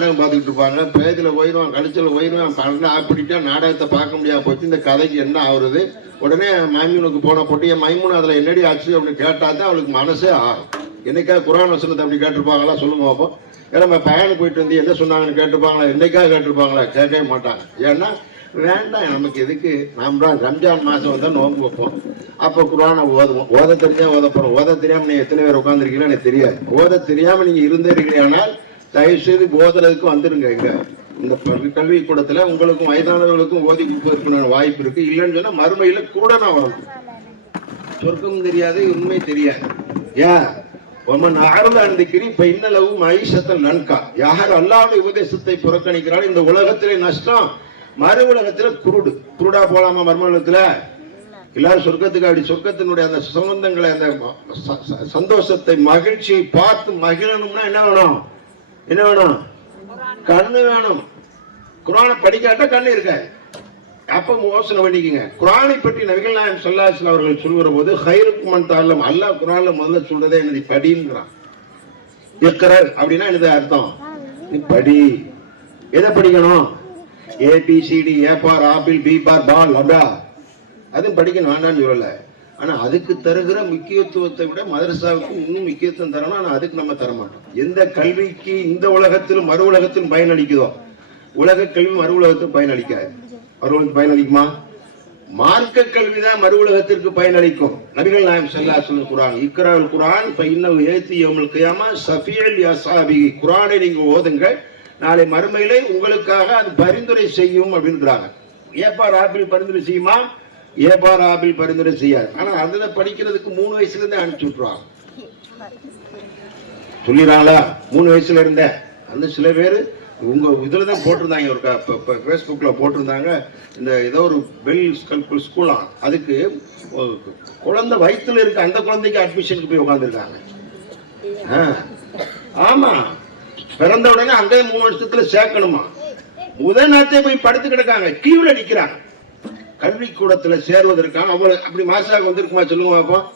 நாடகம் பார்த்துக்கிட்டு இருப்பாங்க. பேதில் போயிடுவான், கழிச்சல் போயிடுவான், கண்ணை ஆப்பிட்டா நாடகத்தை பார்க்க முடியாது போச்சு. இந்த கதைக்கு என்ன ஆகுறது? உடனே மைமூனுக்கு போன போட்டு என் மைமூன் அதில் என்னடி ஆச்சு அப்படின்னு கேட்டால் தான் அவளுக்கு மனசே ஆகும். என்னைக்காவது குர்ஆன் வசனத்தை அப்படி கேட்டிருப்பாங்களா சொல்லுங்க பார்ப்போம். ஏன்னா நம்ம பயணம் போயிட்டு வந்து என்ன சொன்னாங்கன்னு கேட்டிருப்பாங்களா? என்னைக்காவது கேட்டிருப்பாங்களா? கேட்கவே மாட்டாங்க. ஏன்னா வேண்டாம், நமக்கு எதுக்கு? நாம் ரம்ஜான் மாதம் வந்தால் நோம்பு வைப்போம், அப்போ குர்ஆனை ஓதுவோம். ஓத தெரிஞ்சா ஓத போகிறோம். ஓத தெரியாமல் நீங்கள் எத்தனை பேர் உட்காந்துருக்கீங்களோ எனக்கு தெரியாது. ஓத தெரியாமல் நீங்கள் இருந்திருக்கிறீங்கன்னால் தயவு செய்து ஓதுறதுக்கு வந்துடுங்க. இங்கே இந்த கல்விக்கூடத்தில் உங்களுக்கும் வயதானவர்களுக்கும் ஓதி கொடுப்பதற்கான வாய்ப்பு இருக்குது. இல்லைன்னு சொன்னால் மறுமையில் கூட நான் வரணும். சொர்க்கமும் தெரியாது, உண்மை தெரியாது. ஏன் யார் அல்லாஹ்வுடைய உபதேசத்தை புறக்கணிக்கிறார் இந்த உலகத்திலே நஷ்டம், மறு உலகத்துல குருடா போலாமா? மர்மலத்துல எல்லாரும் சொர்க்கத்துக்கு அப்படி சொர்க்கத்தினுடைய அந்த சம்பந்தங்களை, அந்த சந்தோஷத்தை, மகிழ்ச்சியை பார்த்து மகிழணும்னா என்ன வேணும்? என்ன வேணும்? கண்ணு வேணும். குர்ஆனை படிக்காட்டா கண்ணு இருக்க. அப்ப யோசனை பண்ணிக்கங்க. குர்ஆனை பற்றி நபிகள் நாயகம் ஸல்லல்லாஹு அலைஹி வஸல்லம் அவர்கள் சொல்கிற போது ஹைருக்கும் மன் தஅல்லம், அல்லாஹ் குர்ஆன்ல முதல்ல சொல்றதே என்னது? படிங்கிறான். இக்ரா அப்படின்னா என்னது அர்த்தம்? நீ படி. எதை படிக்கணும்? ABCD, A for apple, B for ball, லபா, அதுவும் படிக்கணும், வேண்டான்னு சொல்லல. ஆனா அதுக்கு தருகிற முக்கியத்துவத்தை விட மதரசாவுக்கு இன்னும் முக்கியத்துவம் தரணும். ஆனா அதுக்கு நம்ம தர மாட்டோம். எந்த கல்விக்கு இந்த உலகத்திலும் மறு உலகத்திலும் பயனளிக்குதோ, உலக கல்வி மறு உலகத்துக்கு பயனளிக்காது. மறு உலகத்துக்கு பயனளிக்குமா? மார்க்க கல்விதான் மறு உலகத்திற்கு பயனளிக்கும். நபிகள் நாயகம் ஸல்லல்லாஹு அலைஹி வஸல்லம் குர்ஆன், இக்ரால் குர்ஆன் ஃபஇன்னஹு யஅதி யௌமல் கியாமா ஷஃபீஅல் லிஅஸ்ஹாபிஹி, குர்ஆனை நீங்க ஓதுங்கள், நாளை மறுமையிலே உங்களுக்காக அது பரிந்துரை செய்யும் அப்படின்றாங்க. ஏபார் ஆப்பிள் பரிந்துரை செய்யுமா? ஏபார் ஆப்பிள் பரிந்துரை செய்யாது. ஆனா அதுல படிக்கிறதுக்கு 3 வயசுல இருந்தே அனுப்பிச்சு விட்டுருவாங்க. சொல்லிடுறாங்களா? 3 வயசுல இருந்தே. அந்த சில பேர் உங்க இதுலதான் போட்டிருந்தாங்க, ஒரு பேஸ்புக்ல போட்டிருந்தாங்க, இந்த ஏதோ ஒரு பெல் ஸ்கூலா, அதுக்கு குழந்தை வயிற்றுல இருக்க அந்த குழந்தைக்கு அட்மிஷனுக்கு போய் உட்காந்துருக்காங்க. ஆமா, பிறந்த உடனே அங்கே 3 வருஷத்துல சேர்க்கணுமா? முதல் நாட்டே போய் படுத்து கிடக்காங்க, கியூல நிக்கிறாங்க. கல்விக்கூடத்துல சேருவதற்கான அவ்வளவு. அப்படி மாசாவுக்கு வந்திருக்குமா சொல்லுங்க பாப்போம்.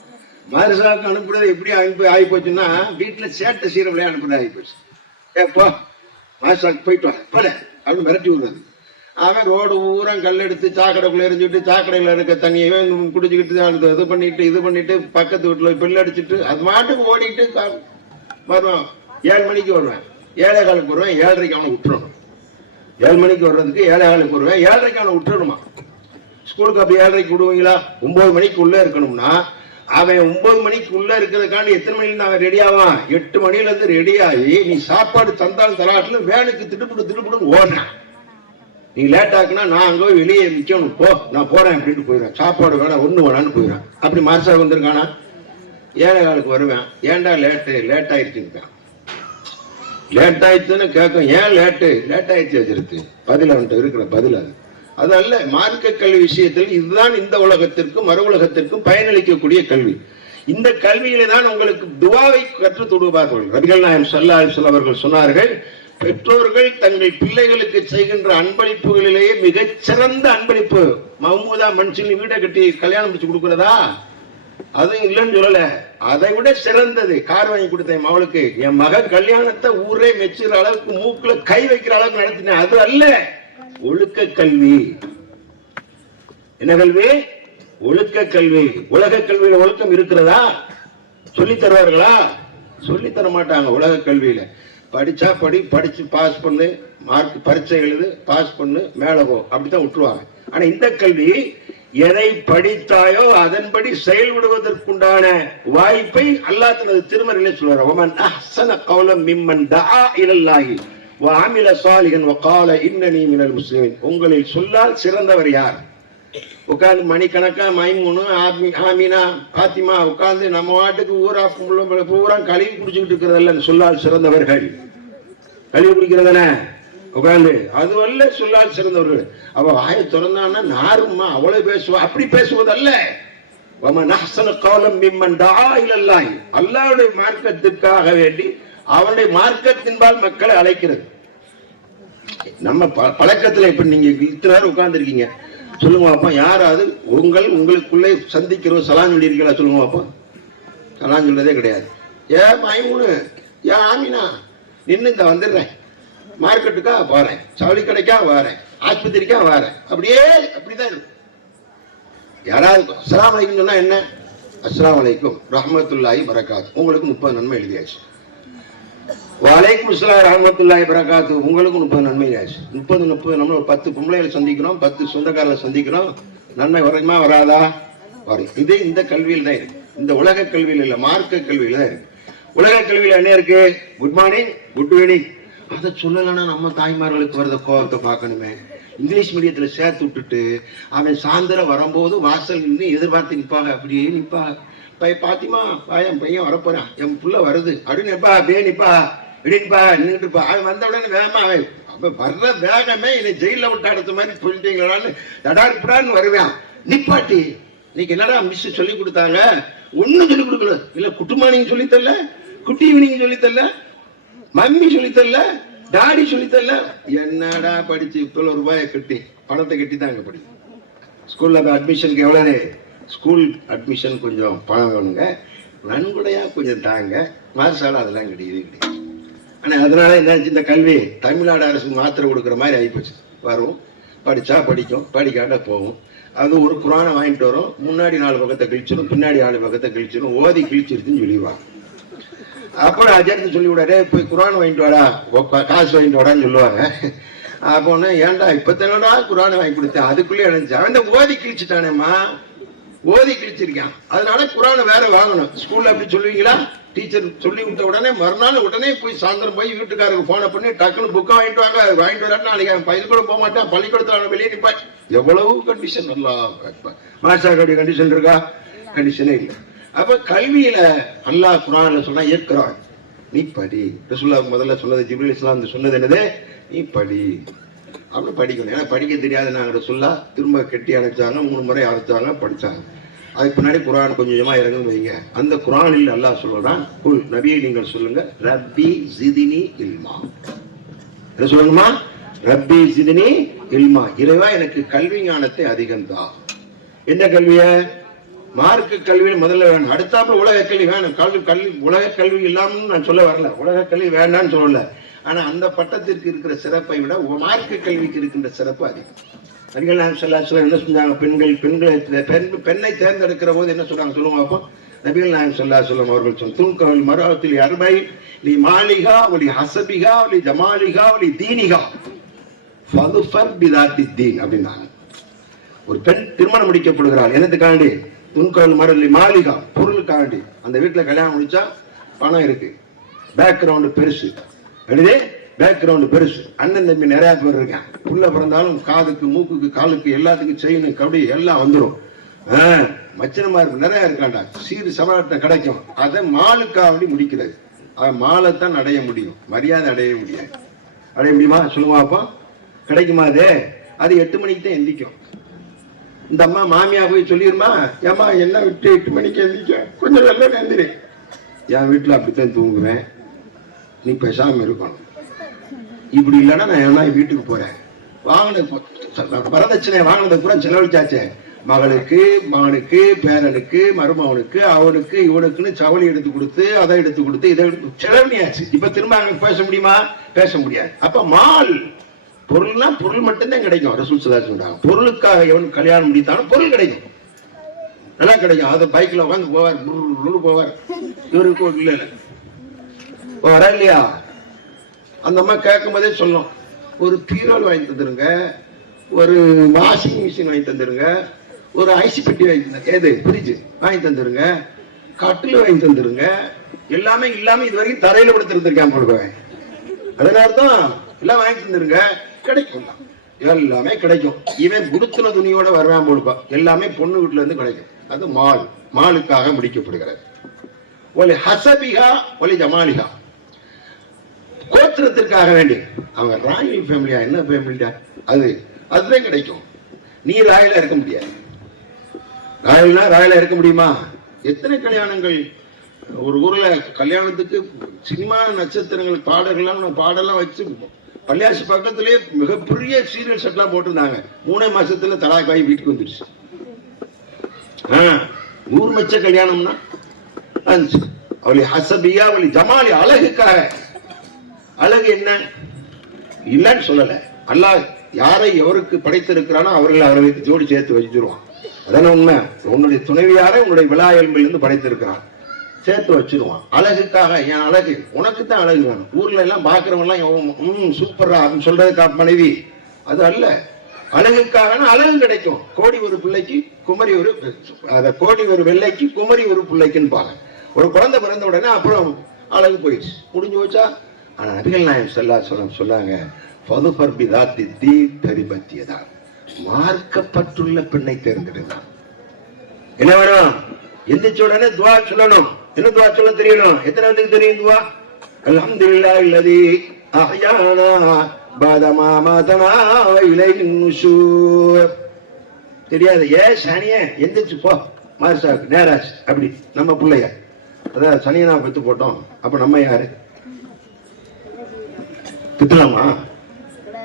மாசாவுக்கு அனுப்புறது எப்படி ஆகி போச்சுன்னா, வீட்டுல சேட்டை சீரவிலையே அனுப்புறது ஆகி போச்சு. ஏப்போ மாசாவுக்கு போயிட்டு வா போல அப்படின்னு மிரட்டி விடுறது. அவன் ரோடு ஊரம் கல்லெடுத்து சாக்கடைக்குள்ள எரிஞ்சுட்டு, சாக்கடையில இருக்க தண்ணியவே குடிச்சுக்கிட்டு இது பண்ணிட்டு பக்கத்து வீட்டுல பெல் அடிச்சுட்டு அது மாட்டுக்கு ஓடிட்டு வருவான். 7 மணிக்கு வருவேன், 7:15 வருவேன், 7:30 அவனை விட்டுறணும். 7 மணிக்கு வர்றதுக்கு 7:15 வருவேன், 7:30 அவனை விட்டுறணுமா? ஸ்கூலுக்கு அப்படி 7:30 விடுவீங்களா? 9 மணிக்கு உள்ள இருக்கணும்னா அவன் 9 மணிக்கு உள்ள இருக்கிறதுக்காண்டி எத்தனை மணில அவன் ரெடி ஆவான்? 8 மணில இருந்து ரெடி ஆகி நீ சாப்பாடு தந்தால் தராட்டுல வேனுக்கு திடுப்புடுன்னு ஓடுறான். நீ லேட் ஆக்குனா நான் அங்க வெளியே நிக்கணும், போ நான் போறேன் அப்படின்ட்டு போயிடுறேன். சாப்பாடு வேணா ஒண்ணு வேணான்னு போயிடுறேன். அப்படி மார்சா வந்திருக்கானா? 7:15 வருவேன். ஏன்டா லேட் ஆயிடுச்சுன்னு. லேட் ஆயிடுச்சுன்னு கேட்கும். ஏன் லேட் ஆயிடுச்சு வச்சிருக்கு பதில் அவன்கிட்ட இருக்கிற பதில் அது. அது அல்ல. மார்க்க கல்வி விஷயத்தில் இதுதான் இந்த உலகத்திற்கும் மறு உலகத்திற்கும் பயனளிக்கக்கூடிய கல்வி. இந்த கல்வியிலே தான் உங்களுக்கு துவாவை கற்றுத் தொடுவார்கள். நபிகள் நாயகம் ஸல்லல்லாஹு அலைஹி வஸல்லம் அவர்கள் சொன்னார்கள், பெற்றோர்கள் தங்கள் பிள்ளைகளுக்கு செய்கின்ற அன்பளிப்புகளிலேயே மிகச்சிறந்த அன்பளிப்பு மஹமூதா மனுஷன் வீட்டை கட்டி கல்யாணம் முடிச்சு கொடுக்கிறதா? அதுவும் இல்லைன்னு சொல்லல, அதை விட சிறந்தது. கார் வாங்கி கொடுத்தேன் மகளுக்கு, என் மக கல்யாணத்தை ஊரே மெச்சுற அளவுக்கு மூக்குல கை வைக்கிற அளவுக்கு நடத்தினேன். அது அல்ல ஒழுக்க கல்வி. என்ன கல்வி? ஒழுக்க கல்வி. உலக கல்வியில ஒழுக்கம் இருக்கிறதா? சொல்லி தருவார்களா? சொல்லி தர மாட்டாங்க. உலக கல்வியில படிச்சா படிச்சு பாஸ் பண்ணு, மார்க் பரீட்சை எழுது, பாஸ் பண்ணு, மேல போ, அப்படித்தான் விட்டுருவாங்க. ஆனா இந்த கல்வி எதை படித்தாயோ அதன்படி செயல்படுவதற்குண்டான வாய்ப்பை அல்லாஹ் தனது திருமறையிலே சொல்றார். வமன் அஹ்ஸன கௌலம் மிம்மன் தஆ இலல்லாஹி வ அமில ஸாலிஹன் வ கால இன்னனி மினல் முஸ்லிமீன். உங்களில் சொல்லால் சிறந்தவர் யார்? உட்கார்ந்து மணிக்கணக்கா மைமூனு ஆமீனா பாத்திமா உட்கார்ந்து நம்ம வாட்டுக்கு பூரா கழுவி குடிச்சுக்கிட்டு இருக்கிறதல்ல சொல்லால் சிறந்தவர்கள். கழுவி குடிக்கிறதான உட்கார்ந்து அது அல்ல சொல்லால் சிறந்தவர்கள். அவ வாயை திறந்தான்னா நாருமா அவ்வளவு பேசுவா. அப்படி பேசுவதல்ல. அல்லாஹ்வுடைய மார்க்கத்திற்காக வேண்டி அவனுடைய மார்க்கத்தின்பால் மக்களை அழைக்கிறது. நம்ம பழக்கத்துல இப்ப நீங்க இத்தனை நேரம் உட்கார்ந்து இருக்கீங்க, சொல்லுங்க பாப்பா, யாராவது உங்களுக்குள்ளே சந்திக்கிறோம் சலான் சொல்லி இருக்கீங்களா? சொல்லுங்க பாப்பா. சலான் சொல்றதே கிடையாது. ஏன் மைமூனு, ஏன் ஆமினா, நின்று இந்த வந்துடுறேன், மார்க்கெட்டுக்கா வரேன், சவுளி கடைக்கா வரேன், ஆஸ்பத்திரிக்கா வரேன், அப்படிதான் இருக்கும். யாராவது அஸ்ஸலாமு அலைக்கும் சொன்னா என்ன, அஸ்ஸலாமு அலைக்கும் ரஹ்மத்துல்லாஹி பரக்காத்து, உங்களுக்கு 30 நன்மை எழுதியாச்சு. வலைக்கும் அஸ்ஸலாம் ரஹ்மத்துல்லாஹி பரக்காத்து, உங்களுக்கு 30 நன்மை எழுதியாச்சு. 30 நம்ம 10 பொம்பளைகளை சந்திக்கிறோம், 10 சொந்தக்காரர்களை சந்திக்கிறோம், நன்மை வருமா வராதா? வரும். இது இந்த கல்வியில் தான் இருக்கு. இந்த உலக கல்வியில் இல்ல, மார்க்க கல்வியில தான் இருக்கு. உலக கல்வியில என்ன இருக்கு? Good morning, good evening. அதை சொல்லலைன்னா நம்ம தாய்மார்களுக்கு வரத கோபத்தை பார்க்கணுமே. இங்கிலீஷ் மீடியத்துல சேர்த்து விட்டுட்டு அவன் சாயந்தரம் வரும்போது வாசல் நின்று எதிர்பார்த்து நிற்பாங்க, அப்படியே நிற்பாங்க. பாத்திமா என் பையன் வரப்போறான், என் புள்ள வருது அப்படின்னு நிற்பா, அப்படியே நிற்பா, இப்படின்ப்பா நின்றுட்டு இருப்பா. அவன் வந்த உடனே வேகமா அவன் வர்ற வேகமே என்னை ஜெயில விட்டு அடுத்த மாதிரி சொல்லிட்டீங்களான்னு தடார்படான்னு வருவேன். நிப்பாட்டி இன்னைக்கு என்னடா மிஸ் சொல்லி கொடுத்தாங்க, ஒன்னும் சொல்லி கொடுக்கல. இல்ல குட் மார்னிங் சொல்லித்தரல, குட் ஈவினிங் சொல்லித்தரல, மம்மி சொல்லித்தரல, டாடி சொல்லித்தரல. என்னடா படிச்சு இவ்வளவு ரூபாயை கட்டி பணத்தை கட்டி தான் அங்க படிக்கும். ஸ்கூல்ல அட்மிஷனுக்கு எவ்வளவு? ஸ்கூல் அட்மிஷன் கொஞ்சம் பணம் வேணுங்க, நன்கொடையா கொஞ்சம் தாங்க, மார்சால அதெல்லாம் கிடையாது. ஆனா அதனால என்ன, இந்த கல்வி தமிழ்நாடு அரசு மாத்திரை கொடுக்குற மாதிரி ஆகிப்போச்சு. வரும், படிச்சா படிக்கும், படிக்காட்ட போகும். அது ஒரு குரானை வாங்கிட்டு வரும், முன்னாடி 4 பக்கத்தை கிழிச்சிடும், பின்னாடி 4 பக்கத்தை கிழிச்சிடும், ஓதி கிழிச்சிருச்சுன்னு சொல்லிடுவாங்க. அப்புறம் அஜர்த்து சொல்லி விடாடே போய் குரான் வாங்கிட்டு வாடா, காசு வாங்கிட்டு வாடான்னு சொல்லுவாங்க. அப்போ ஒன்று ஏன்டா இப்பத்தானடா குரானை வாங்கி கொடுத்தேன், அதுக்குள்ளே நினைச்சேன் அவன் ஓதி கிழிச்சிட்டானேம்மா, ஓதி கிழிச்சிருக்கான், அதனால குரானை வேற வாங்கணும். ஸ்கூல்ல அப்படி சொல்லுவீங்களா? டீச்சர் சொல்லி விட்ட உடனே மறுநாள் உடனே போய் சாயந்தரம் போய் வீட்டுக்காரருக்கு போன பண்ணி டக்குன்னு புக்கை வாங்கிட்டு வாங்க, வாங்கிட்டு வரா நாளைக்கு அவன் பள்ளிக்கூட போக மாட்டான், பள்ளிக்கூடத்தில் வெளியே நிற்பான். எவ்வளவு கண்டிஷன், நல்லா மாசாக்கடி கண்டிஷன் இருக்கா? கண்டிஷனே இல்லை. அப்ப கல்வியில அல்லாஹ் குர்ஆன்ல சொன்னா ஏற்கிறான், நீ படி. ரசூலுல்லாஹ் முதல்ல சொன்னது, ஜிப்ரீல் இஸ்லாம் சொன்னது என்னது, நீ படி. அப்படின்னு படிக்கணும். ஏன்னா படிக்க தெரியாது நாங்க ரசூலுல்லாஹ் திரும்ப கெட்டி அணைச்சாங்க, 3 முறை அழைச்சாங்க, படிச்சாங்க. அதுக்கு பின்னாடி குர்ஆன் கொஞ்சமா இறங்குன்னு வைங்க. அந்த குர்ஆனில் அல்லாஹ் சொல்றான், குல் நபியை நீங்கள் சொல்லுங்க, ரப்பி ஜிதினி இல்மா. என்ன சொல்லணுமா? ரப்பி ஜிதினி இல்மா, இறைவா எனக்கு கல்வி ஞானத்தை அதிகம்தான். என்ன கல்விய? மார்க்க கல்வி முதல்ல வேணும், அடுத்தாப்புல உலக கல்வி வேணும். கல்வி உலக கல்வி இல்லாமல் நான் சொல்ல வரல, உலக கல்வி வேண்டாம்னு சொல்லல. ஆனா அந்த பட்டத்திற்கு இருக்கிற சிறப்பை விட மார்க்க கல்விக்கு இருக்கின்ற சிறப்பு அதிகம். நபிகள் நாயகம் ஸல்லல்லாஹு அலைஹி வஸல்லம் என்ன சொன்னாங்க? பெண்ணை தேர்ந்தெடுக்கிற போது என்ன சொல்றாங்க சொல்லுங்க அப்போ? நபிகள் நாயகம் ஸல்லல்லாஹு அலைஹி வஸல்லம் அவர்கள் சொன்ன துன்கல் மரஅத்தில் அர்பை லி மாலிகா வலி ஹஸபிகா வலி ஜமாலிகா வலி தீனிகா ஃபதுஃபர் பிதாத்தி தீன் அப்படின்னாங்க. ஒரு பெண் திருமணம் முடிக்கப்படுகிறாள், என்னத்துக்காண்டி? துன்கல் மரலி மாலிகா, பொருளுக்காண்டி. அந்த வீட்டுல கல்யாணம் முடிச்சா பணம் இருக்கு, பேக்ரவுண்ட் பெருசு, பேக்ரவுண்ட் பெருசு, அண்ணன் தம்பி நிறைய பேர் இருக்கான், புள்ள பிறந்தாலும் காதுக்கு மூக்குக்கு காலுக்கு எல்லாத்துக்கும் செயின் கபடி எல்லாம் வந்துடும், மச்சனமாருக்கு நிறைய இருக்காண்டா, சீரு சவரட்டம் கிடைக்கும். அதை மாலுக்காண்டி முடிக்கிறது. மாலைத்தான் அடைய முடியும், மரியாதை அடைய முடியாது. அடைய முடியுமா சொல்லுமா? அப்போ கிடைக்குமா? அது 8 மணிக்கு தான் எந்திக்கும். இந்த அம்மா மாமியா போய் சொல்லிருமா, ஏமா என்ன விட்டு 8 மணிக்கு எந்திக்க, கொஞ்சம் வெள்ள எந்திரி. என் வீட்டுல அப்படித்தான் தூங்குவேன், நீ பேசாம இருக்கணும். இப்படி இல்லைன்னா நான் என்ன வீட்டுக்கு போறேன், வாங்கின வரதட்சணை வாங்கினதை பூரா செலவழிச்சாச்சே, மகளுக்கு மகனுக்கு பேரனுக்கு மருமகனுக்கு அவனுக்கு இவனுக்குன்னு சவளி எடுத்து கொடுத்து அதை எடுத்து கொடுத்து இதை எடுத்து செலவழியாச்சு. இப்ப திரும்ப அங்க பேச முடியுமா? பேச முடியாது. அப்ப மால் பொருள்னா பொருள் மட்டும்தான் கிடைக்கும். ரசூல் ஸல்லல்லாஹு அலைஹி வஸல்லம் பொருளுக்காக எவன் கல்யாணம் முடித்தாலும் பொருள் கிடைக்கும், நல்லா கிடைக்கும். அது பைக்ல உட்காந்து போவார், போவார், இவருக்கு இல்ல வர இல்லையா? அந்த அம்மா கேட்கும் போதே சொல்லும், ஒரு பீரோல் வாங்கி தந்துருங்க, ஒரு வாஷிங் மிஷின் வாங்கி தந்துருங்க, ஒரு ஐசி பெட்டி வாங்கி தந்துருங்க, ஏது ஃப்ரிட்ஜ் வாங்கி தந்துருங்க, கட்டில் வாங்கி தந்துருங்க. எல்லாமே இல்லாம இது வரைக்கும் தரையில கொடுத்துருந்துருக்கேன் போடுவேன். அதனால தான் எல்லாம் வாங்கி தந்துருங்க, கிடைக்கும், எல்லாமே கிடைக்கும். இவன் குடுத்தின துணியோட வருவான் போடுப்பா, எல்லாமே பொண்ணு வீட்டுல இருந்து கிடைக்கும். அது மாலுக்காக முடிக்கப்படுகிறது. ஒலி ஹசபிகா ஒலி ஜமாலிகா, கோத்திரத்திற்காக வேண்டி. அவங்க ராயல் ஃபேமிலியா, என்ன ஃபேமிலியா, அதுதான் கிடைக்கும். நீ ராயலா இருக்க முடியாது. ராயலா இருக்க முடியுமா? எத்தனை கல்யாணங்கள் ஒரு ஊர்ல கல்யாணத்துக்கு சினிமா நட்சத்திரங்கள் பாடலாம் வச்சு பள்ளியாசி பக்கத்திலேயே மிகப்பெரிய சீரியல் செட்லாம் போட்டிருந்தாங்க. 3 மாசத்துல தலாக்காய் வீட்டுக்கு வந்துருச்சு. 100 மச்ச கல்யாணம்னா அவளி ஹசபியா அவளி ஜமாலி, அழகுக்காக. அழகு என்ன? இல்லன்னு சொல்லல. அல்லாஹ் யாரை எவருக்கு படைத்திருக்கிறானோ அவர்களை அவரை வைத்து ஜோடி சேர்த்து வச்சிருவான். அதான உண்மை. உன்னுடைய துணைவியாரை உன்னுடைய விழா எலும்பிலிருந்து படைத்திருக்கிறான், சேர்த்து வச்சிருவான். அழகுக்காக என் அழகு உனக்கு தான் அழகு வேணும். ஊர்ல எல்லாம் பாக்குறவங்க எல்லாம் சூப்பரா அப்படின்னு சொல்றதுக்கா மனைவி? அது அல்ல. அழகுக்காக அழகு கிடைக்கும். கோடி ஒரு பிள்ளைக்கு குமரி ஒரு, கோடி ஒரு வெள்ளைக்கு குமரி ஒரு பிள்ளைக்குன்னு பாங்க. ஒரு குழந்தை பிறந்த உடனே அப்புறம் அழகு போயிடுச்சு, முடிஞ்சு போச்சா? ஆனா நபிகள் நாயகம் சொல்லாங்க, மார்க்கப்பட்டுள்ள பெண்ணை தேர்ந்தெடுத்தான். என்ன வேணும்? எந்திரிச்ச உடனே துவா சொல்லணும். என்ன துவா சொல்ல தெரியணும்? எத்தனை பேருக்கு தெரியும் துவா? அல்ஹம்துலில்லாஹ் அல்லதி அஹ்யானா பாதமா மாதனா இலைஹின் நுஷூர். தெரியாது? சனியே எந்திரிச்சு போ மார்சாக்கு நேராஜ் அப்படி நம்ம பிள்ளைய அதான் சனியனா பெத்து போட்டோம். அப்ப நம்ம யாரு? திட்டலாமா?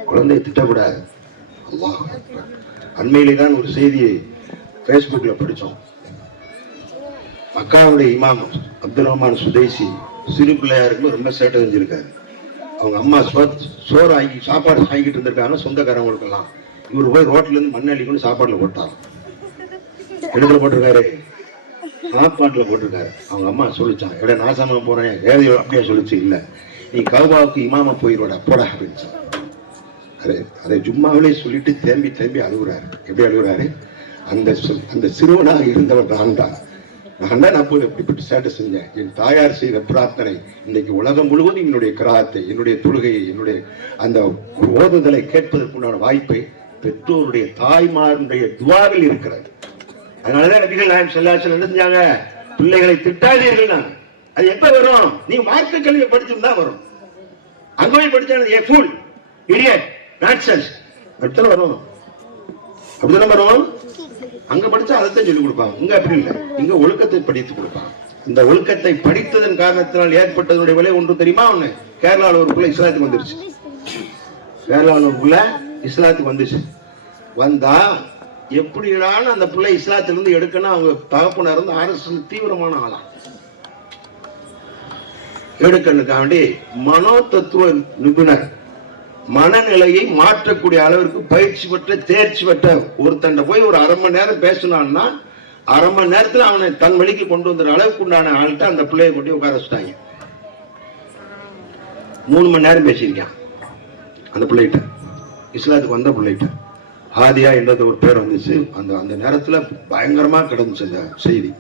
குழந்தையை திட்டக்கூடாது. அல்லாஹ் அண்மையிலே தான் ஒரு செய்தியை பேஸ்புக்ல படிச்சோம். மக்காவுடைய இமாம் அப்துல் ரஹ்மான் சுதைசி சிறு பிள்ளையா இருக்கும்போது ரொம்ப சேட்டை செஞ்சிருக்காரு. அவங்க அம்மா சோறு ஆகி சாப்பாடு வாங்கிட்டு இருந்திருக்காங்க சொந்தக்காரங்களுக்கெல்லாம். இவர் போய் ரோட்ல இருந்து மண்ணள்ளி கொண்டு சாப்பாடுல போட்டாங்க. எடுத்துல போட்டிருக்காரு, சாப்பாட்டுல போட்டிருக்காரு. அவங்க அம்மா சொல்லிச்சான், எவ்வளோ நாசமா போறேன் வேதி அப்படியே சொல்லிச்சு. இல்ல நீ கௌபாவுக்கு இமாம போயிடுவாடா போடா அப்படின்னு. அதை ஜும்மாவிலே சொல்லிட்டு தேம்பி அழுகுறாரு. எப்படி அழுகுறாரு? அந்த சிறுவனாக இருந்தவர் நான் தான். நான் தான் அப்போது எப்படிப்பட்ட சேட்டை செஞ்சேன். என் தாயார் செய்த பிரார்த்தனை இன்னைக்கு உலகம் முழுவதும் என்னுடைய கிராத்தை, என்னுடைய தொழுகையை, என்னுடைய அந்த ஓதுதலை கேட்பதற்குண்டான வாய்ப்பை பெற்றோருடைய தாய்மாருடைய துவாவில் இருக்கிறது. அதனாலதான் நபிகள் நாயகம் ஸல்லல்லாஹு அலைஹி வஸல்லம் என்ன செஞ்சாங்க? பிள்ளைகளை திட்டாதீர்கள். நான் அது எப்ப வரும்? நீ மார்க்க கல்வியை படிச்சிருந்தா வரும். அங்க போய் படிச்சா ஃபுல் இடியட் நான்சென்ஸ் அப்படித்தானே வரும். அப்படித்தானே வரும். அங்க படிச்சா அதைத்தான் சொல்லிக் கொடுப்பாங்க. இங்க அப்படி இல்லை. இங்க ஒழுக்கத்தை படித்து கொடுப்பாங்க. இந்த ஒழுக்கத்தை படித்ததன் காரணத்தினால் ஏற்பட்டதனுடைய விலை ஒன்று தெரியுமா? ஒண்ணு, கேரளாவில் ஒரு பிள்ளை இஸ்லாத்துக்கு வந்துருச்சு. கேரளாவில் ஒரு பிள்ளை இஸ்லாத்துக்கு வந்துச்சு. வந்தா எப்படினாலும் அந்த பிள்ளை இஸ்லாத்திலிருந்து எடுக்கணும். அவங்க தகப்பனர் இருந்து அரசு தீவிரமான ஆளா எடுக்கணுக்காண்டி மனோ தத்துவ நிபுணர், மனநிலையை மாற்றக்கூடிய அளவிற்கு பயிற்சி பெற்ற தேர்ச்சி பெற்ற ஒருத்தண்ட போய் ஒரு அரை மணி நேரம் பேசினான்னா அரை மணி நேரத்தில் அவனை தன் வழிக்கு கொண்டு வந்துற அளவுக்கு உண்டான ஆள்கிட்ட அந்த பிள்ளைய கொண்டு உட்கார வச்சுட்டாங்க. 3 மணி நேரம் பேசியிருக்கான் அந்த பிள்ளைகிட்ட, இஸ்லாத்துக்கு வந்த பிள்ளைகிட்ட. ஹாதியா என்ற ஒரு பேர் வந்துச்சு. அந்த நேரத்தில் பயங்கரமா கிடந்துச்சு அந்த செய்தி.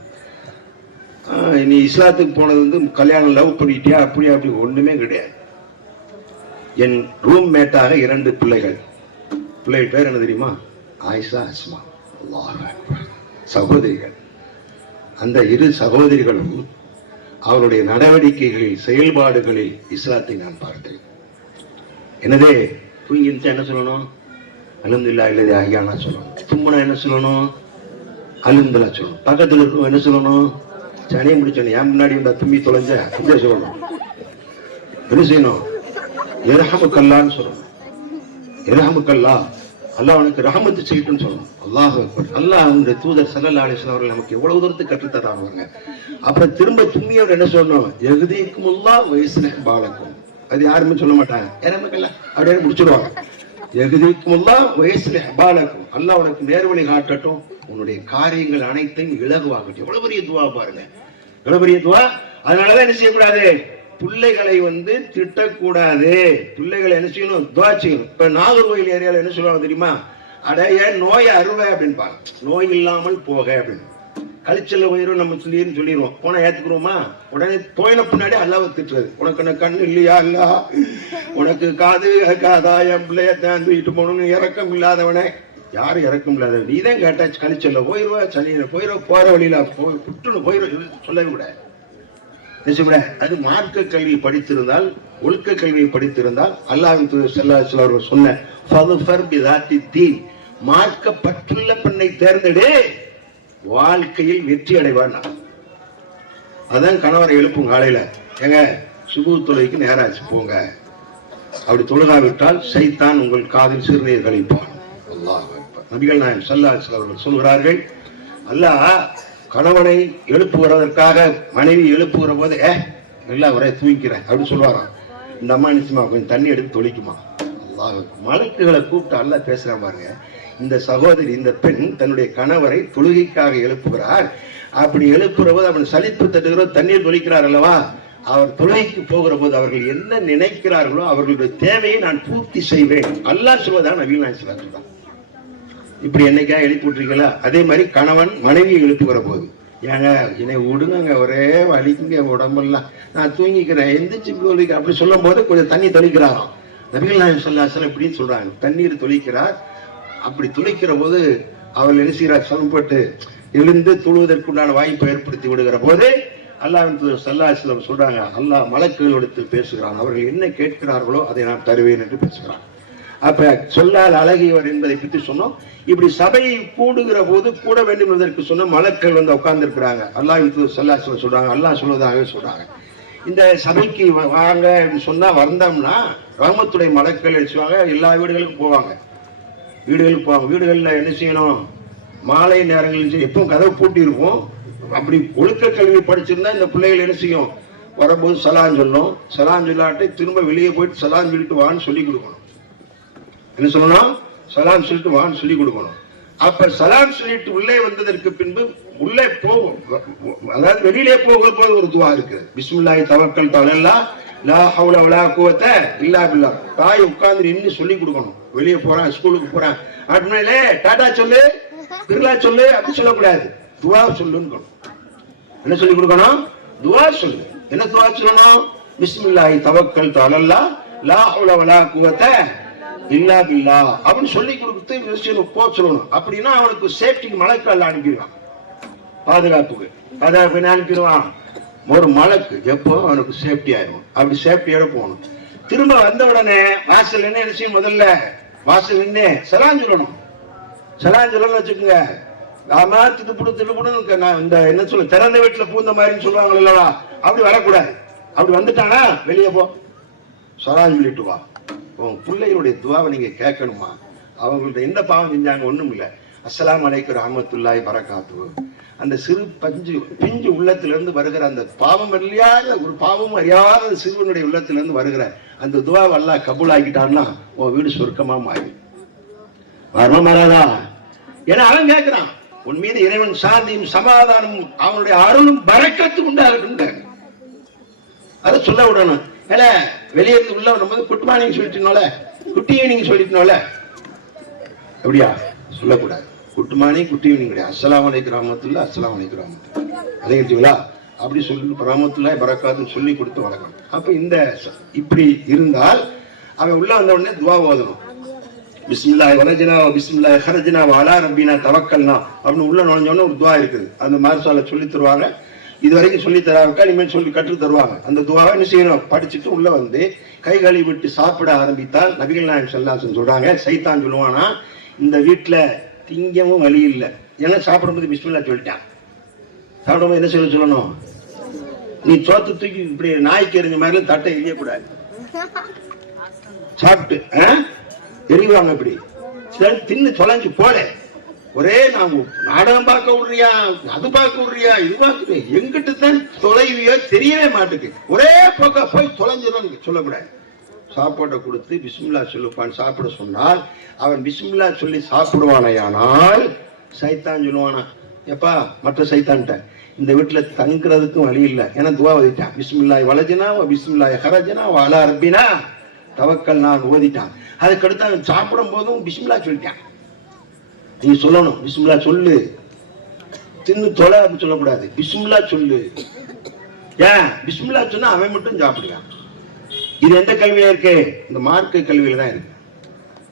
நீ இஸ்லாத்துக்கு போனது வந்து கல்யாணம் லவ் பண்ணிட்டியா? அப்படி ஒண்ணுமே கிடையாது. என் ரூம் மேட்டாக 2 பிள்ளைகள். பிள்ளைகள் பேர் என்ன தெரியுமா? ஆயிஷா, அஸ்மா. சகோதரிகள். அந்த 2 சகோதரிகளும் அவருடைய நடவடிக்கைகளில், செயல்பாடுகளில் இஸ்லாத்தை நான் பார்த்தேன். எனவே தூங்கி என்ன சொல்லணும்? அல்ஹம்துலில்லாஹ் இல்லதி அஹ்யானா சொல்லணும். தும்முனா என்ன சொல்லணும்? அல்ஹம்துலில்லாஹ் சொல்லணும். பக்கத்தில் இருக்கும் என்ன சொல்லணும்? சனியை முடிச்சோன்னு ஏன் முன்னாடி வந்தா தும்மி தொலைஞ்ச அப்படியே சொல்லணும். என்ன செய்யணும்? இரஹமுக்கல்லான்னு சொல்லணும். இரஹமுக்கல்லா, அல்லாஹ் அவனுக்கு ரஹமத்து செய்யட்டும்னு சொல்லணும். அல்லாஹ் அல்லாஹ் அவனுடைய தூதர் ஸல்லல்லாஹு அலைஹி வஸல்லம் அவர்கள் நமக்கு எவ்வளவு தூரத்துக்கு கற்றுத்தராங்க. அப்புறம் திரும்ப தும்மியவர் என்ன சொல்லணும்? யஹ்தீக்குமுல்லாஹ் வ யுஸ்லிஹ் பாலக்கும். அது யாருமே சொல்ல மாட்டாங்க. இரஹமுக்கல்லா அப்படியே முடிச்சிடுவாங்க. யஹ்தீக்குமுல்லாஹ் வ யுஸ்லிஹ் பாலக்கும். அல்லாஹ் உனக்கு நேர்வழி காட்டட்டும், உன்னுடைய காரியங்கள் அனைத்தையும் இலகுவாகட்டும். எவ்வளவு பெரிய துவா பாருங்க, எவ்வளவு பெரிய துவா. அதனாலதான் என்ன செய்யக்கூடாது? பிள்ளைகளை வந்து திட்டக்கூடாது. பிள்ளைகளை என்ன செய்யணும்? துவா செய்யணும். இப்ப நாகர்கோயில் ஏரியால என்ன சொல்லுவாங்க தெரியுமா? அடைய நோய் அறுவை அப்படின்பாங்க. நோய் இல்லாமல் போக அப்படின்னு. கழிச்சல்ல உயிரும் நம்ம சொல்லிடுவோம். போனா ஏத்துக்கிறோமா? உடனே போயின பின்னாடி அல்லாஹ்வை திட்டுறது. உனக்கு என்ன கண்ணு இல்லையா? இல்ல. உனக்கு காது காதா? என் பிள்ளைய தூக்கிட்டு போகணும்னு இறக்கம் இல்லாதவனே. யாரும் இறக்கம் இல்லாத நீதான் கேட்டாச்சு. கழிச்சல்ல போயிருவா, சனியில போயிருவா, போற வழியில புட்டுன்னு போயிடும் சொல்லவே கூடாது. அது மார்க்க கல்வி படித்திருந்தால், ஒழுக்க கல்வியை படித்திருந்தால் அல்லாஹ்வின் தூதர் ஸல்லல்லாஹு அலைஹி வஸல்லம் சொன்ன ஃபதுஃபர் பிதாத்தி தீன், மார்க்கப்பட்டுள்ள பெண்ணை தேர்ந்தெடு, வாழ்க்கையில் வெற்றி அடைவான். அதான் கணவரை எழுப்பும் காலையில, ஏங்க சுபூஹ் தொழுகைக்கு நேராச்சு போங்க. அப்படி தொழுகாவிட்டால் சைத்தான் உங்கள் காதில் சிறுநீர் கழிப்பான். அல்லாஹ் நபிகள் நாயகம் ஸல்லல்லாஹு அலைஹி வஸல்லம் அவர்கள் சொல்கிறார்கள், அல்லாஹ் கணவனை எழுப்புவதற்காக மனைவி எழுப்புகிற போது எல்லாம் ஒரே தூங்கிக்கிறேன் அப்படின்னு சொல்லுவாராம். இந்த அம்மா நிச்சயமா கொஞ்சம் தண்ணி எடுத்து தொளிக்குமா. மலக்குகளை கூப்பிட்டு அல்லாஹ் பேசுறான் பாருங்க. இந்த சகோதரி, இந்த பெண் தன்னுடைய கணவரை தொழுகைக்காக எழுப்புகிறார். அப்படி எழுப்புற போது அவன் சலிப்பு தட்டுகிற தண்ணீர் தொளிக்கிறார் அல்லவா, அவர் தொழுகைக்கு போகிற போது அவர்கள் என்ன நினைக்கிறார்களோ அவர்களுடைய தேவையை நான் பூர்த்தி செய்வேன். அல்லாஹ் சொல்வதான் நபிகள் நாயகம் ஸல்லல்லாஹு அலைஹி வஸல்லம். இப்படி என்னைக்கா எழுப்பி விட்டுருக்கீங்களா? அதே மாதிரி கணவன் மனைவியை எழுப்புகிற போது, ஏங்க என்னை விடுங்க, ஒரே வலிக்குங்க உடம்பெல்லாம், நான் தூங்கிக்கிறேன், எந்திரிச்சு அப்படி சொல்லும் போது கொஞ்சம் தண்ணி தொளிக்கிறாராம். நபிகள் நாயகம் ஸல்லல்லாஹு அலைஹி வஸல்லம் இப்படின்னு சொல்றாங்க, தண்ணீர் தொளிக்கிறார். அப்படி துளைக்கிற போது அவள் என்ன செய்கிறார், சமப்பட்டு எழுந்து தொழுவதற்குண்டான வாய்ப்பை ஏற்படுத்தி விடுகிற போது அல்லாஹ் ஸல்லல்லாஹு அலைஹி வஸல்லம் சொல்றாங்க, அல்லாஹ் மலக்குகளோடு பேசுகிறான், அவர்கள் என்ன கேட்கிறார்களோ அதை நான் தருவேன் என்று பேசுகிறான். அப்ப சொல்லால் அழகியவர் என்பதை பற்றி சொன்னோம். இப்படி சபை கூடுகிற போது கூட வேண்டும் என்பதற்கு சொன்ன மலக்கள் வந்து உட்கார்ந்து இருக்கிறாங்க. அல்லாஹ் ஸல்லல்லாஹு அலைஹி வஸல்லம் சொல்றாங்க, அல்லாஹ் சொல்வதாகவே சொல்றாங்க, இந்த சபைக்கு வாங்க சொன்னா வந்தோம்னா ரஹ்மத்துடைய மலக்கள் எழுச்சுவாங்க, எல்லா வீடுகளுக்கும் போவாங்க. வீடுகளில் என்ன செய்யணும், மாலை நேரங்களில் எப்பவும் கதவு பூட்டி இருக்கும். அப்படி ஒழுக்க கல்வி படிச்சிருந்தா இந்த பிள்ளைகள் என்ன செய்யும், வரும்போது சலான் சொல்லும், சலான் சொல்லாட்டி திரும்ப வெளியே போயிட்டு சலான் சொல்லிட்டு வான்னு சொல்லி கொடுக்கணும். என்ன சொல்லணும், சலான் சொல்லிட்டு வான்னு சொல்லி கொடுக்கணும். அப்ப சலான் சொல்லிட்டு உள்ளே வந்ததற்கு பின்பு உள்ளே போகும், அதாவது வெளியிலே போகிற போது ஒரு துவா இருக்கு, பிஸ்மில்லாஹி தவக்கல்து அலல்லாஹ் லா ஹவுல வலா குவத்த இல்லா பில்லாஹ். தாய் உட்கார்ந்து நின்று சொல்லி கொடுக்கணும். வெளியே போறான், ஸ்கூலுக்கு போறான், அப்படின்னாலே டாடா சொல்லு, பிர்லா சொல்லு அப்படி சொல்லக்கூடாது, துவா சொல்லுன்னு. என்ன சொல்லி கொடுக்கணும், துவா சொல்லு. என்ன துவா சொல்லணும், பிஸ்மில்லாஹி தவக்கல்து அலல்லாஹ் லா ஹவுல வலா குவத்த இல்லா பில்லாஹ் அப்படின்னு சொல்லி கொடுத்து போ சொல்லணும். அப்படின்னா அவனுக்கு சேஃப்டிக்கு மலக்கால் அனுப்பிடுவான், பாதுகாப்புக்கு அனுப்பிடுவான். ஒரு மலக்கு எப்போ அவனுக்கு சேஃப்டி ஆயிடும். அப்படி சேஃப்டியோட போகணும். திரும்ப வந்த உடனே வாசல் என்ன விஷயம், முதல்ல வாசல் என்ன சலான் சொல்லணும். சலான் சொல்லணும்னு வச்சுக்கோங்க, ஆமா திடுப்புடு இந்த என்ன சொல்ல திறந்த வீட்டுல பூந்த மாதிரின்னு சொல்லுவாங்க இல்லவா, அப்படி வரக்கூடாது. அப்படி வந்துட்டானா வெளியே போ, சலான் சொல்லிட்டு வா. உங்க பிள்ளைகளுடைய துவாவை நீங்க கேட்கணுமா, அவங்கள்ட்ட என்ன பாவம் செஞ்சாங்க, ஒண்ணும் இல்லை, அஸ்ஸலாமு அலைக்கும் ரஹ்மத்துல்லாஹி பரக்காத்துஹு. அந்த சிறு பிஞ்சு உள்ளத்திலிருந்து வருகிற அந்த பாவம் அறியாத ஒரு பாவம் அறியாத சிறுவனுடைய உள்ளத்திலிருந்து வருகிற அந்த துவாவை அல்லாஹ் கபூல் ஆகிட்டான்னா உன் வீடு சொர்க்கமா மாறி வரமா மாறாதா? ஏன்னா அவன் கேட்கிறான், உன் மீது இறைவன் சாந்தியும் சமாதானம் அவனுடைய அருளும் பரக்கத்து உண்டாகட்டும். அதை சொல்ல விடணும். ஏல வெளியே இருந்து உள்ள வரும்போது குட் மார்னிங் சொல்லிட்டோம்ல, குட் ஈவினிங் சொல்லிட்டோம்ல, அப்படியா சொல்லக்கூடாது. குட் மார்னிங் குட் ஈவினிங் கிடையாது, அஸ்ஸலாமு அலைக்கும் ரஹ்மத்துல்லாஹ் அஸ்ஸலாமு அலைக்கும் ரஹ்மத்துல்லாஹ், அதே கேட்டீங்களா, அப்படி சொல்லி ரஹ்மத்துல்லாஹி பரக்காத்துன்னு சொல்லி கொடுத்து வளர்க்கணும். அப்ப இந்த இப்படி இருந்தால் அவன் உள்ள வந்த உடனே துவா ஓதணும். பிஸ்மில்லாஹி வலஜனா பிஸ்மில்லாஹி ஹரஜனா வஅலா ரப்பினா தவக்கல்னா அப்படின்னு உள்ள நுழைஞ்ச உடனே ஒரு துவா இருக்குது. அந்த மார்சால சொல்லி தருவாங்க. இது வரைக்கும் சொல்லி தராங்க, இனிமேல் சொல்லி கற்று தருவாங்க. அந்த துவாவை என்ன செய்யணும், படிச்சுட்டு உள்ள வந்து கை கழுவி விட்டு சாப்பிட ஆரம்பித்தால் நபிகள் நாயகம் ஸல்லல்லாஹு அலைஹி வஸல்லம் சொல்றாங்க, சைத்தான் சொல்லுவானா இந்த வீட்டுல திங்கவும் வழி இல்லை, ஏன்னா சாப்பிடும்போது பிஸ்மில்லா சொல்லிட்டான். சாப்பிடும்போது என்ன சொல்லணும், நீ சோத்து தூக்கி இப்படி நாய்க்கு எறிஞ்ச மாதிரி தட்டை எரியக்கூடாது, சாப்பிட்டு எரிவாங்க. இப்படி தின்னு தொலைஞ்சு போல ஒரே நான் நாடகம் பார்க்க விடுறியா, அது பார்க்க விடுறியா, இது பார்க்க எங்கிட்ட தான் தொலைவியோ தெரியவே மாட்டுக்கு, ஒரே போக்க போய் தொலைஞ்சிடும் சொல்லக்கூடாது. சாப்பாட்டை கொடுத்து பிஸ்மில்லா சொல்லுப்பான் சாப்பிட சொன்னால் அவன் பிஸ்மில்லா சொல்லி சாப்பிடுவானையானால் சைத்தான் சொல்லுவானா, எப்பா மற்ற சைத்தான்ட்ட இந்த வீட்டுல தங்குறதுக்கும் வழி இல்லை, ஏன்னா துவா ஓதிட்டான். பிஸ்மில்லாஹி வலஜனா பிஸ்மில்லாஹி ஹரஜனா வஅலா ரப்பினா தவக்கல்னா ஓதிட்டான். அதுக்கடுத்து அவன் சாப்பிடும் போதும் பிஸ்மில்லா சொல்லிட்டான். நீ சொல்லணும், பிஸ்மில்லா சொல்லு, தின்னு தொலை அப்படின்னு சொல்லக்கூடாது, பிஸ்மில்லா சொல்லு. ஏன் பிஸ்மில்லா சொன்னா அவன் மட்டும் சாப்பிடுவான். இது எந்த கல்வியில இருக்கு, இந்த மார்க்க கல்வியில தான் இருக்கு.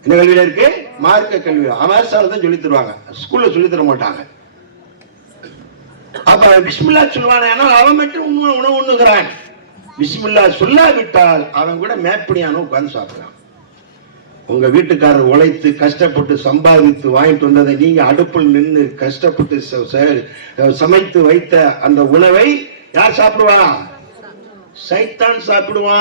என்ன கல்வியில இருக்கு, மார்க்க கல்வி. அமர்சால தான் சொல்லி தருவாங்க, ஸ்கூல்ல சொல்லி தர மாட்டாங்க. அப்ப பிஸ்மில்லா சொல்லுவானே, அவன் மட்டும் உணவு உண்ணுகிறான். பிஸ்மில்லா சொல்லாவிட்டால் அவன் கூட மேப்படியான உட்கார்ந்து சாப்பிடுறான். உங்க வீட்டுக்காரர் உழைத்து கஷ்டப்பட்டு சம்பாதித்து வாங்கிட்டு வந்ததை நீங்க அடுப்பில் நின்று கஷ்டப்பட்டு சமைத்து வைத்த அந்த உணவை யார் சாப்பிடுவா, சைத்தான் சாப்பிடுவான்.